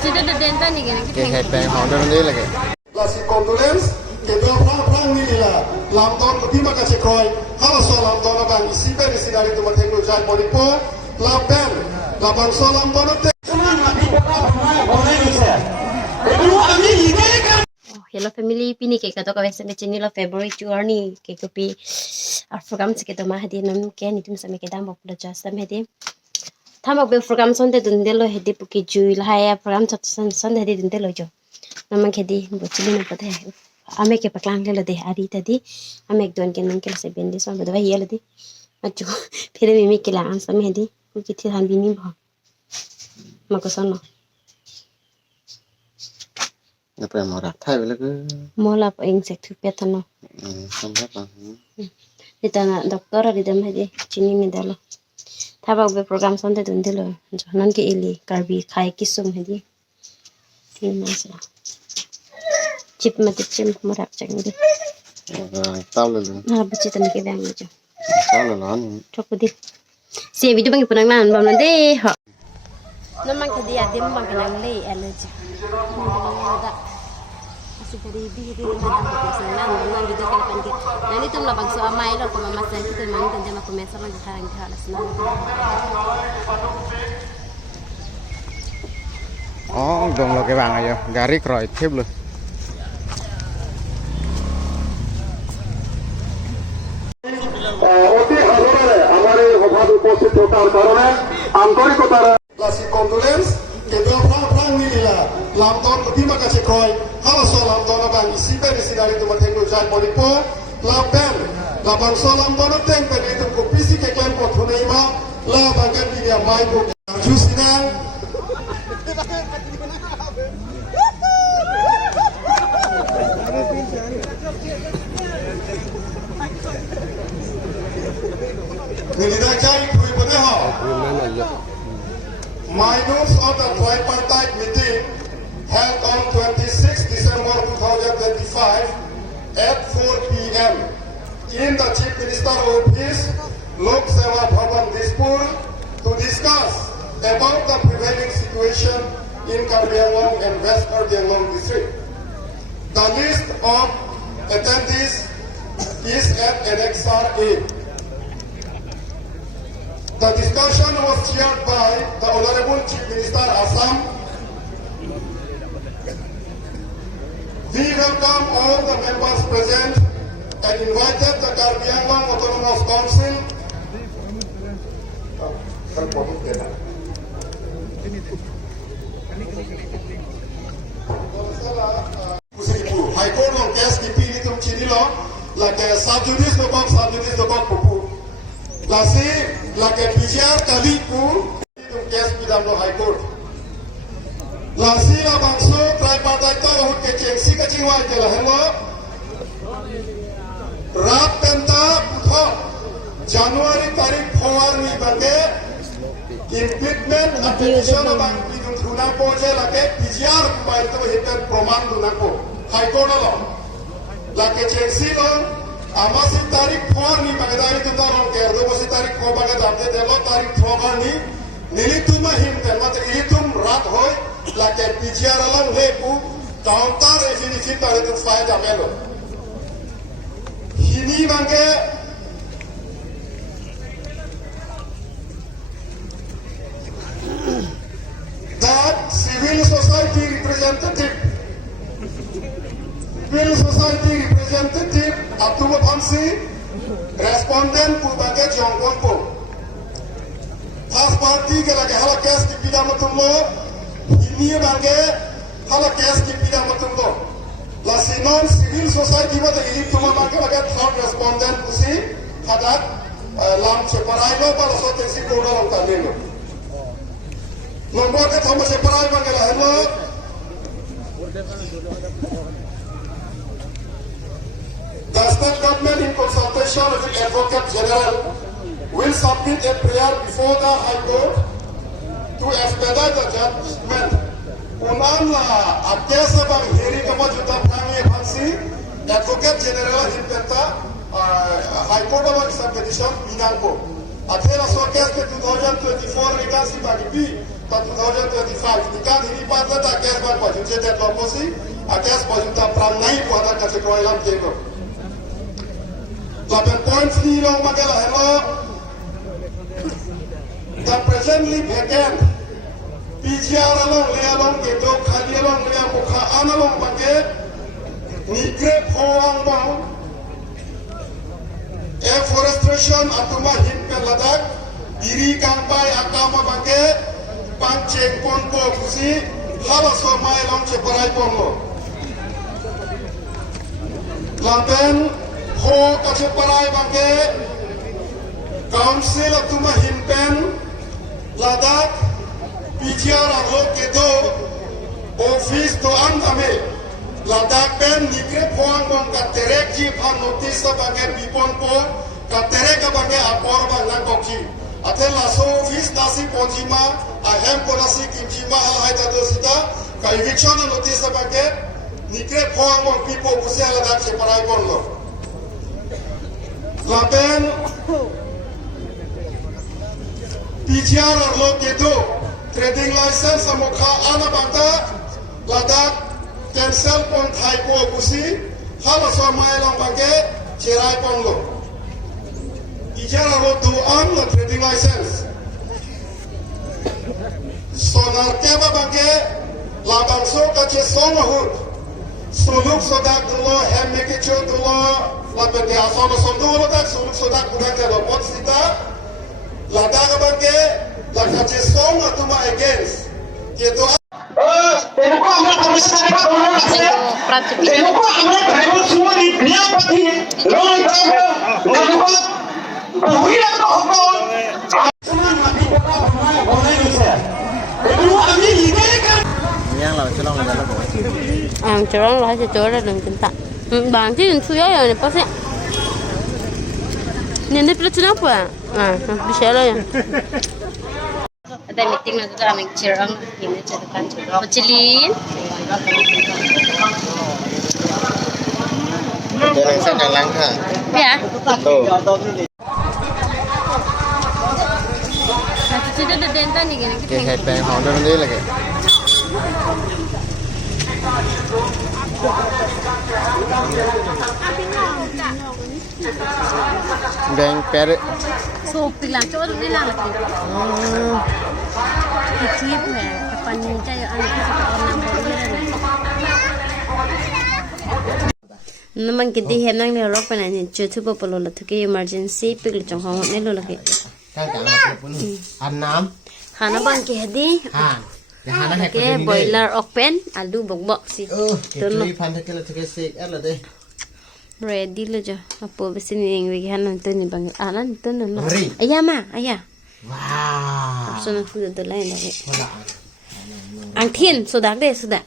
Sudah ada denta nih kan? Cái hẹp bèn họ đơn đi là cái là si condolence ke do prang ni la lam don ko bima ka che koi hala so lam don bang isi pe isi dari tu mateng lo jai monipo la ben la bang so lam don te Hello family, pini ke kato ka wesen chini lo February journey ke kopi program se ke to ma hadi nam ke ni tum same ke dam bok lo jas tam hedi thamak be program sonde dun de lo hedi puki jui la ya program sonde hedi dun de lo jo namang hedi bochili na pata hai ame ke paklang le de ari tadi ame ek don ke nan ke se bendi so badwa yele di achu phir mi ke la an sam hedi puki thi han bini bha mako sono nó phải mà đặt thay với cái mola pa insect thu petano không biết là ditana doctor ari dam hedi chini ni dalo thabak be program sonde dun dilo jonan ke ili karbi khai kisum hedi tin masra chip mate chim marak chang di tao lên na buchi tan ke bang jo tao là nó thok di se video bang punang nan bam de ha no man ke dia dim bang nang le allergy da asu pari bi di na da ko sa nan nan video kan kan ke nani tum la bang so amai lo ko mama sa ki man kan jama ko mesa man harang thala sna dong lo cái vàng này gari rồi thêm luôn অতি আদরে আমার এই অভাবে উপস্থিত থাকার কারণে আন্তরিকতার la si condolence ke do prang ni la lam don ko bima ka che koi hala so lam don bang isi pe isi dari tu mateng lo jai monipo la ben la bang so lam don teng pe ni tu ko pisi ke klen ko thunei ma la bang kan ni mai ko jusina Minutes of the tripartite meeting held on 26 December 2025 at 4 p.m. in the Chief Minister Office, Lok Sewa Bhavan, Dispur, to discuss about the prevailing situation in Karbi Anglong and West Karbi Anglong district. The list of attendees is at Annexar A. The discussion was chaired by the Honorable Chief Minister Assam. We welcome all the members present and invited the Karbi Anglong Autonomous Council. High Court of Case Kipi Nitum Chinilo, like a subjudice the box pupu. Lasi, like a Pijar Kalipu, case Pidamno High Court. Lasi la bangso, tripartite hut ke chengsi ka chingwa itela hello. Rap tenta putho, January tarik phawar ni bange, impeachment application bang pidum thuna poje lake Pijar kubail to hitan proman dunako. High Court lo, like chengsi lo. Amasi tarik phawar ni bagdari tu tarom ke do bosi tarik phaw baga damte delo tarik phawar ni nilituma him telmat ilitum rat hoy la ke pijar alam lepu counter efinifi tare tu file jamelo hini bange that civil society representative Abdul Hamsi, respondent Purbaga Jongkonpo. First party ke lage hala case ki pida matumlo, ini bange hala case ki pida matumlo. La sinon civil society ba the ini tuma bange lage third respondent kusi hadat lam separai lo pala so tesi koda lo tanelo. Nomor ke thoma separai bange la hello. The state government in consultation with the Advocate General will submit a prayer before the High Court to expedite the judgment. Unanla atyasa bang hearing kama juta prangi bhansi Advocate General hipenta High Court bang some petition binangko. Athena showcase ke 2024 ni kan si bagi bi ta 2025 ni kan ini part ta gas ban baju je te loposi agas baju ta pram nahi pada ka se koilam ke ko la points ni long magala hello the presently vacant PGR along le along ke do khali along le mukha analong bage nigre phawang bang afforestation atuma himpe ladak diri kampai akama bage pangcheng pon po kusi hala so mai long che parai pon lo laben ho ka che parai bage council atuma himpen ladak PGR along ke do office do andame Ladak ben nikre phawang bang ka terek ji phan notice ta bage bipon po ka terek ka bage apor bang na kokji athe laso office dasi ponjima a hem polasi kimjima al haida dosita ka eviction notice ta bage nikre phawang bang pipo kuse ladak che parai kon lo laben PGR lo ke do trading license amokha ana bangta ladak cancel pon thai ko busi hala so mai long bage cherai pon lo ijara ro do am lo trading license sonar ke ba bage la bang so ka che song hut suluk so dak do lo hem me ke cho do lo la bage aso so do lo dak suluk so dak budak ke lo pot sita la dak bage la ka che song atuma against ke do Tengo hambre por esa cara por la hacer. Tengo hambre pero semua di dia pati. Lo tahu. Ngapa? Hujan apa? Semua mati kata boleh bisa. Tengo hambre ini kan. Yang là sẽ long là nó có chỗ đó là chỗ ra đường chính tạ bạn chứ đừng suy rồi này bác sĩ nên đi plot nó qua đi xe rồi ada meeting na dito aming chair ang hinit sa depan chair. Pacilin. Jalan sana langka. Ya. Tuh. Satu sida ada denta ni gini. Cái head band họ nó đi là cái. Bang pere. So pilang chỗ đó lang lagi. Chip है अपन चाहिए anak kita orang nampak naman kita hem nang le rock pana ni chutu po polo la thuki emergency pigl chong hong ne lo lagi Kan cả là pun. Ăn nám. khana bang ke hadi Han. Cái han nó hay ke boiler open alu bok bok si cái tree pan cái là cái sik ở là đây. ready lo jo apo besin ning wi hanan to ni bang anan to no ayah ma ayah Wow. so na food to lain lagi Hola. ang thiên so dak de so da